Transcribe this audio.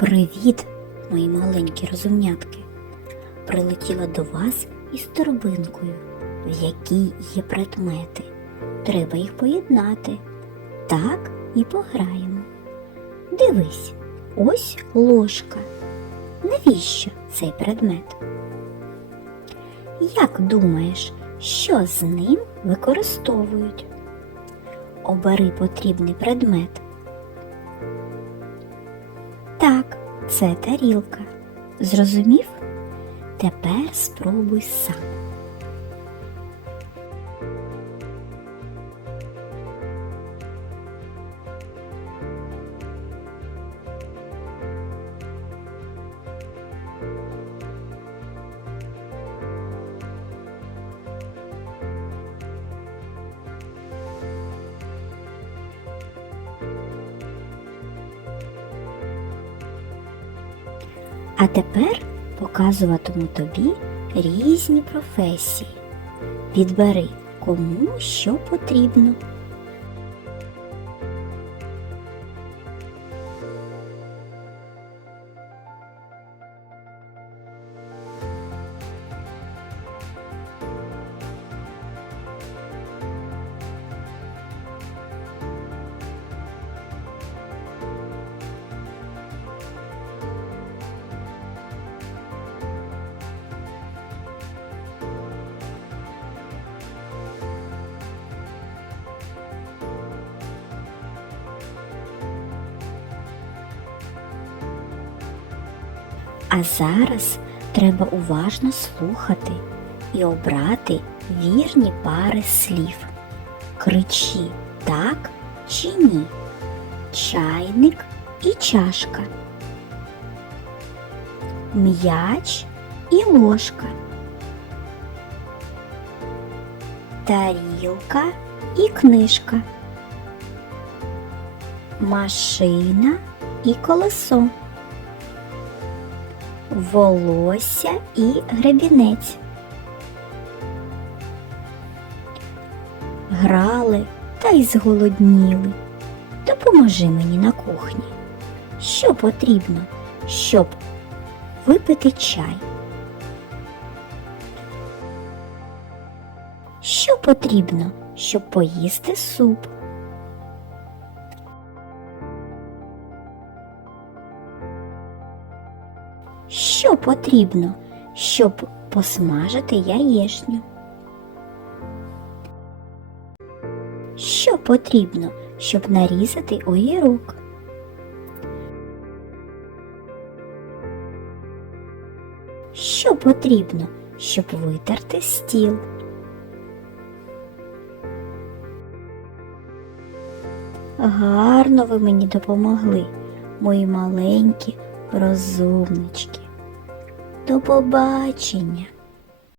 Привіт, мої маленькі розумнятки! Прилетіла до вас із торбинкою, в якій є предмети. Треба їх поєднати. Так і пограємо. Дивись, ось ложка. Навіщо цей предмет? Як думаєш, що з ним використовують? Обери потрібний предмет. Це тарілка. Зрозумів? Тепер спробуй сам. А тепер показуватиму тобі різні професії. Підбери, кому що потрібно. А зараз треба уважно слухати і обрати вірні пари слів. Кричи так чи ні. Чайник і чашка. М'яч і ложка. Тарілка і книжка. Машина і колесо волосся і гребінець. Грали та й зголодніли. Допоможи мені на кухні. Що потрібно, щоб випити чай? Що потрібно, щоб поїсти суп? Що потрібно, щоб посмажити яєшню? Що потрібно, щоб нарізати огірок? Що потрібно, щоб витерти стіл? Гарно ви мені допомогли, мої маленькі розумнички. До побачення!